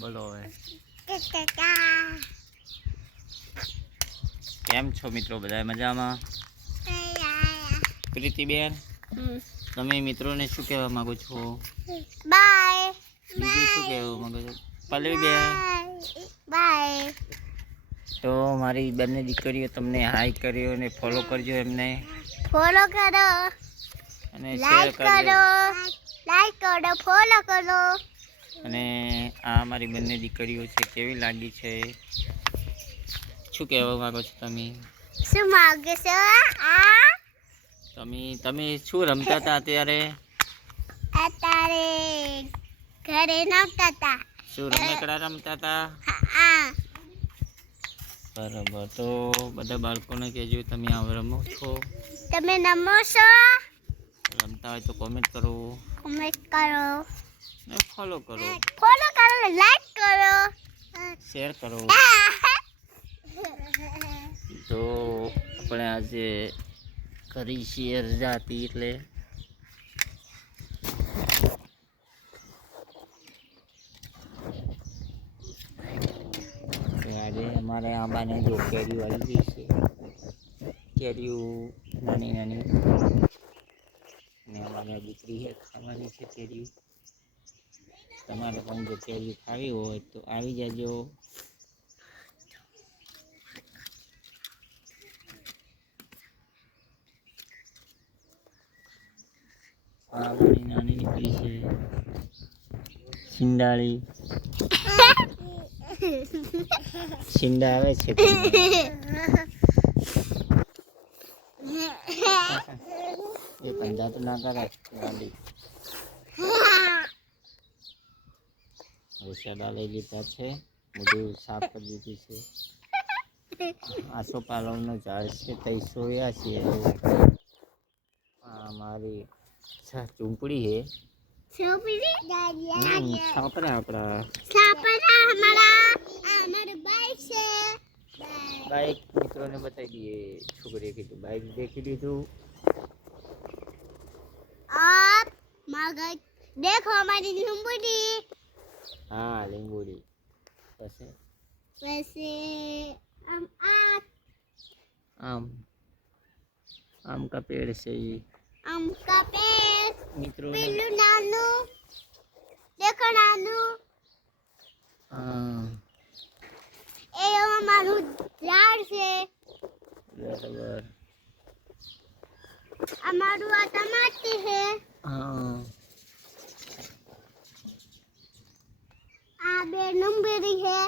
બોલો હવે કેમ છો મિત્રો? બધા મજામાં? પ્રીતિબેન, તમે મિત્રોને શું કહેવા માંગો છો? બાય. બીજું શું કહેવા માંગો છો? પલ્લવીબેન, બાય. તો મારી બંને દીકરીઓ તમને હાઈ કર્યો અને ફોલો કરજો એમને, ફોલો કરો, અને શેર લાઈક કરો, કરજો. લાઈક કરો, ફોલો કરો. અને આ મારી બંને દીકરીઓ છે, કેવી લાગી છે? શું કહેવા માંગો છો તમે? શું માંગે છો? તમે શું રમતા હતા અત્યારે? અત્યારે ઘરે નમતા હતા. શું રમકડા રમતા હતા? હા. બરાબર, તો બધા બાળકોને કહેજો તમે આવ રમો છો. તમે નમો છો? રમતા હોય તો કોમેન્ટ કરો, કોમેન્ટ કરો, ને ફોલો કરો, ફોલો કરો, લાઈક કરો, શેર કરો. તો આપણે આજે કરી શેર જાતી એટલે આજે અમારે આંબાને જો કેરીઓ આવી ગઈ છે. કેરીઓ નાની નાની, ને અમારે દીકરી છે ખાવાની છે કેરીઓ. તમારે પણ જો કેરીઓ ખાવી હોય તો આવી જાજો. અમારી નાની દીકરી છે સિંડાળી. સિંડા આવે છે એ પંજા તો ના કરે ગાડી. સડા લઈ લીધા છે, બધું સાફ કરી દીધું છે. આસોપાલવનો ઝાડ છે, તઈ સોયા છે. આ મારી ઝૂંપડી છે. છાપરા આપણા બાઈક મિત્રોને બતાવી દઈએ. છોકરીએ કીધું બાઈક દેખી દીધું. देखो हमारी लिंबूडी. हाँ लिंबूडी कैसे वैसे हम आम का पेड़ से ही आम का पेड़ मित्रों ने पिल्लू नानू देखो नानू हाँ ये हमारू झाड़ से बराबर हमारू आ टमाटर है हाँ आ बे नंबरी है